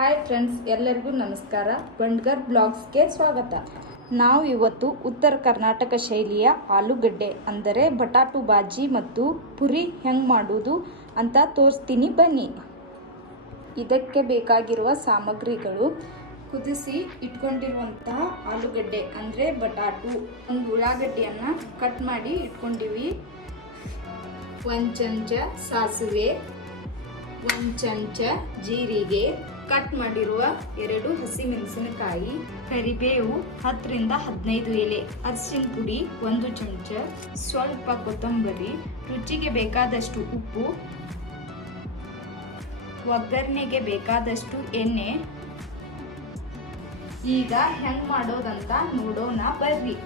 Hi friends ಎಲ್ಲರಿಗೂ ನಮಸ್ಕಾರ. ಬಂಡ್ಗರ್ ಬ್ಲಾಗ್ಸ್ಗೆ ಸ್ವಾಗತ. ನಾವು ಇವತ್ತು ಉತ್ತರ ಕರ್ನಾಟಕ ಶೈಲಿಯ ಆಲೂಗಡ್ಡೆ, ಅಂದರೆ ಬಟಾಟು ಬಾಜಿ ಮತ್ತು ಪುರಿ ಹೆಂಗೆ ಮಾಡೋದು ಅಂತ ತೋರಿಸ್ತೀನಿ ಬನ್ನಿ. ಇದಕ್ಕೆ ಬೇಕಾಗಿರುವ ಸಾಮಗ್ರಿಗಳು ಕುದಿಸಿ ಇಟ್ಕೊಂಡಿರುವಂತಹ ಆಲೂಗಡ್ಡೆ, ಅಂದರೆ ಬಟಾಟು, ಒಂದು ಉಳ್ಳಾಗಡ್ಡೆಯನ್ನು ಕಟ್ ಮಾಡಿ ಇಟ್ಕೊಂಡಿವಿ. ಒಂದು ಚಮಚ ಸಾಸಿವೆ, ಒಂದು ಚಮಚ ಜೀರಿಗೆ ಕಟ್ ಮಾಡಿರುವ ಎರಡು ಹಸಿಮೆಣಸಿನಕಾಯಿ, ಕರಿಬೇವು ಹತ್ತರಿಂದ ಹದಿನೈದು ಎಲೆ, ಅರಿಶಿನ ಪುಡಿ ಒಂದು ಚಮಚ, ಸ್ವಲ್ಪ ಕೊತ್ತಂಬರಿ, ರುಚಿಗೆ ಬೇಕಾದಷ್ಟು ಉಪ್ಪು, ಒಗ್ಗರಣೆಗೆ ಬೇಕಾದಷ್ಟು ಎಣ್ಣೆ. ಈಗ ಹೆಂಗ್ ಮಾಡೋದಂತ ನೋಡೋಣ, ಬರ್ರಿ.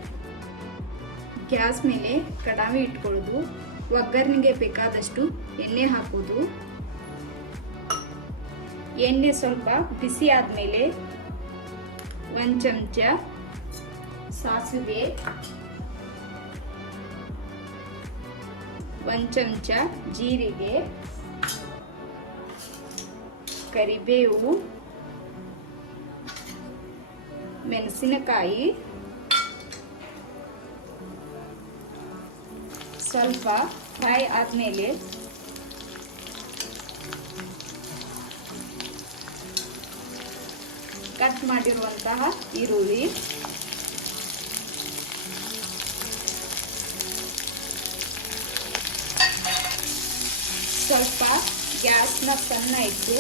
ಗ್ಯಾಸ್ ಮೇಲೆ ಕಡಾವಿ ಇಟ್ಕೊಳ್ಳೋದು, ಒಗ್ಗರಣೆಗೆ ಬೇಕಾದಷ್ಟು ಎಣ್ಣೆ ಹಾಕೋದು. ಎಣ್ಣೆ ಸ್ವಲ್ಪ ಬಿಸಿ ಆದಮೇಲೆ ಒಂದು ಚಮಚ ಸಾಸಿವೆ, ಒಂದು ಚಮಚ ಜೀರಿಗೆ, ಕರಿಬೇವು, ಮೆಣಸಿನಕಾಯಿ, ಸ್ವಲ್ಪ ಫ್ರೈ ಆದಮೇಲೆ ಕಟ್ ಮಾಡಿರುವಂತಹ ಈರುಳ್ಳಿ. ಸ್ವಲ್ಪ ಗ್ಯಾಸ್ನ ಸಣ್ಣ ಇಟ್ಟು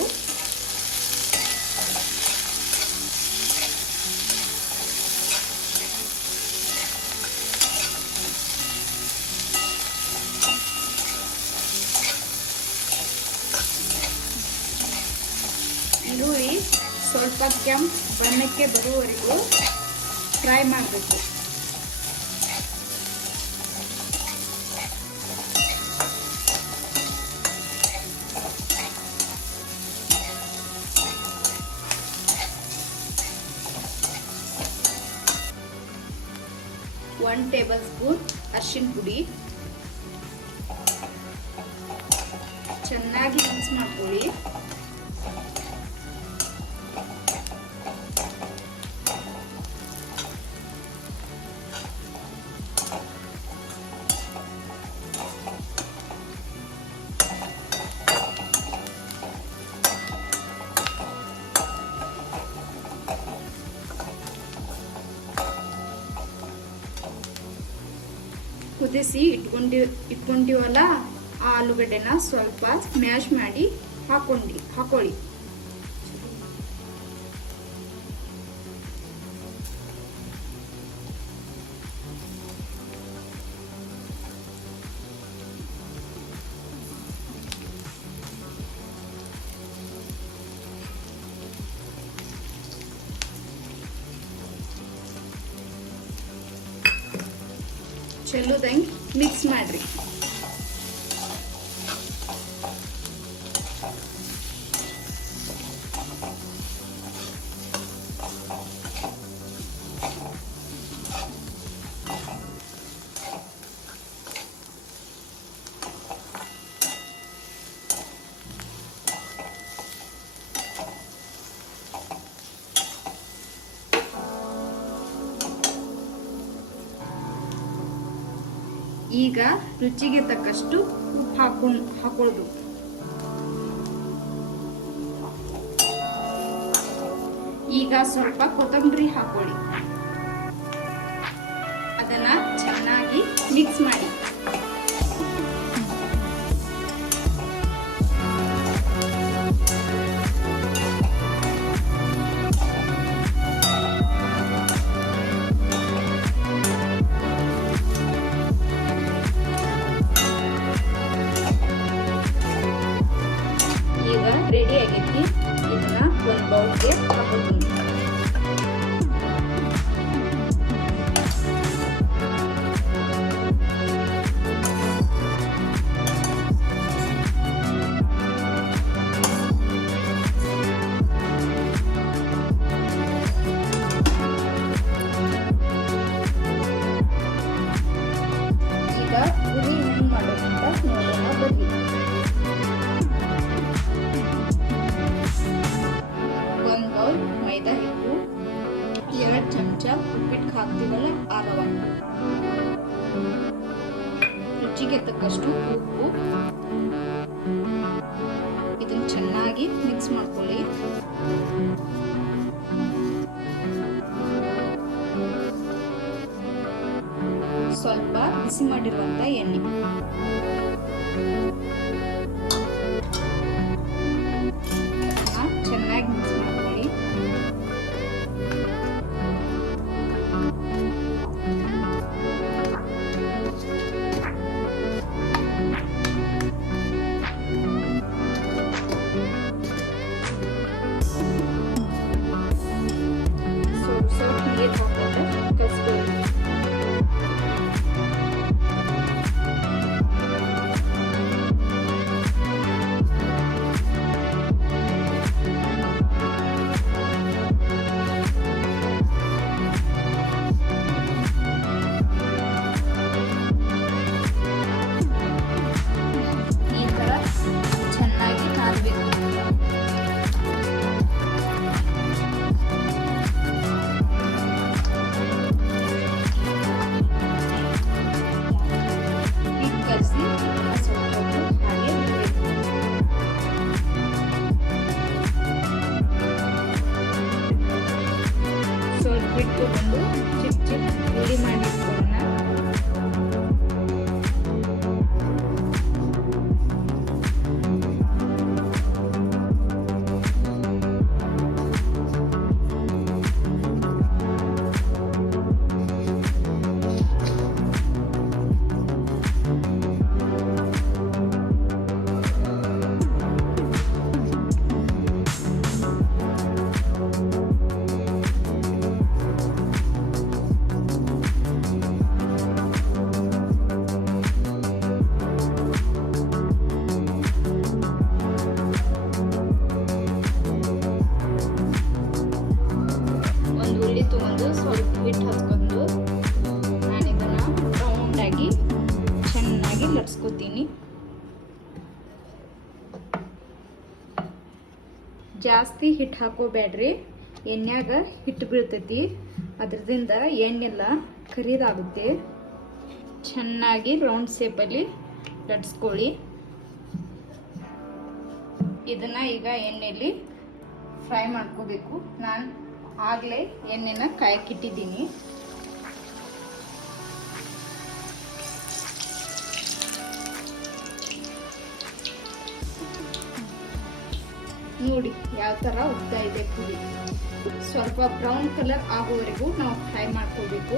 ಈರುಳ್ಳಿ ಸ್ವಲ್ಪ ಕೆಂಪು ಬಣ್ಣಕ್ಕೆ ಬರುವವರೆಗೂ ಫ್ರೈ ಮಾಡಬೇಕು. ಒನ್ ಟೇಬಲ್ ಸ್ಪೂನ್ ಅರಿಶಿನ ಪುಡಿ. ಚೆನ್ನಾಗಿ ಮಿಕ್ಸ್ ಮಾಡ್ಕೊಳ್ಳಿ. ಕುದಿಸಿ ಇಟ್ಕೊಂಡಿ ಇಟ್ಕೊಂಡಿವಲ್ಲ ಆ ಆಲೂಗಡ್ಡೆನ ಸ್ವಲ್ಪ ಸ್ಮ್ಯಾಶ್ ಮಾಡಿ ಹಾಕೊಂಡು ಹಾಕೊಳ್ಳಿ. ಚೆಲ್ಲುದಂಗೆ ಮಿಕ್ಸ್ ಮಾಡ್ರಿ. ಈಗ ರುಚಿಗೆ ತಕ್ಕಷ್ಟು ಉಪ್ಪು ಹಾಕೊಂಡು ಹಾಕೊಳ್ಳೋದು ಈಗ ಸ್ವಲ್ಪ ಕೊತ್ತಂಬರಿ ಹಾಕೊಳ್ಳಿ. ಅದನ್ನ ಚೆನ್ನಾಗಿ ಮಿಕ್ಸ್ ಮಾಡಿ. ರುಚಿಗೆ ತಕ್ಕಷ್ಟು ಉಪ್ಪು. ಇದನ್ನ ಚೆನ್ನಾಗಿ ಮಿಕ್ಸ್ ಮಾಡ್ಕೊಳ್ಳಿ. ಸ್ವಲ್ಪ ಬಿಸಿ ಮಾಡಿರುವಂತ ಎಣ್ಣೆ. ಬಂದು ಚಿಕ್ಕ ಚಿಕ್ಕ ಪುಡಿ ಮಾಡಿಟ್ಕೊಳ್ಳೋಣ ಜಾಸ್ತಿ ಹಿಟ್ಟು ಹಾಕೋಬೇಡ್ರಿ. ಎಣ್ಣೆಯಾಗ ಹಿಟ್ಟು ಬೀಳ್ತೈತಿ. ಅದ್ರದಿಂದ ಎಣ್ಣೆಲ್ಲ ಕರಿದಾಗುತ್ತೆ. ಚೆನ್ನಾಗಿ ರೌಂಡ್ ಶೇಪಲ್ಲಿ ಲಟ್ಸ್ಕೊಳ್ಳಿ. ಇದನ್ನು ಈಗ ಎಣ್ಣೆಯಲ್ಲಿ ಫ್ರೈ ಮಾಡ್ಕೋಬೇಕು. ನಾನು ಆಗಲೇ ಎಣ್ಣೆನ ಕಾಯಕ್ಕಿಟ್ಟಿದ್ದೀನಿ ನೋಡಿ ಯಾವ ಥರ ಉದ್ದ ಇದೆ ಪುಡಿ ಸ್ವಲ್ಪ ಬ್ರೌನ್ ಕಲರ್ ಆಗೋವರೆಗೂ ನಾವು ಫ್ರೈ ಮಾಡ್ಕೋಬೇಕು.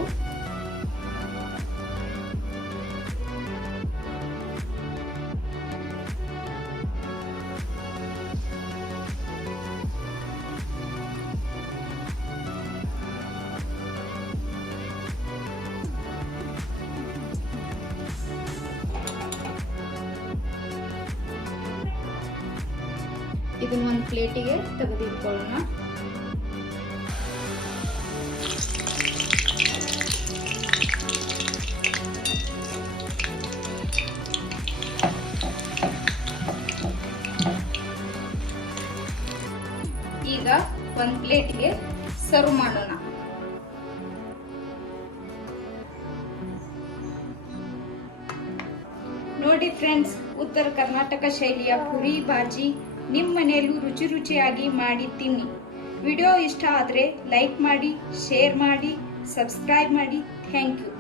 ಇದನ್ನ ಒಂದು ಪ್ಲೇಟಿಗೆ ತೆಗೆದಿಟ್ಕೊಳ್ಳೋಣ ಈಗ ಒಂದು ಪ್ಲೇಟ್ಗೆ ಸರ್ವ್ ಮಾಡೋಣ. ನೋಡಿ ಫ್ರೆಂಡ್ಸ್, ಉತ್ತರ ಕರ್ನಾಟಕ ಶೈಲಿಯ ಪುರಿ ಬಾಜಿ ನಿಮ್ಮ ಮನೆಯಲ್ಲೂ ರುಚಿ ರುಚಿಯಾಗಿ ಮಾಡಿ ತಿನ್ನಿ ವಿಡಿಯೋ ಇಷ್ಟ ಆದರೆ ಲೈಕ್ ಮಾಡಿ, ಶೇರ್ ಮಾಡಿ, ಸಬ್ಸ್ಕ್ರೈಬ್ ಮಾಡಿ. Thank you.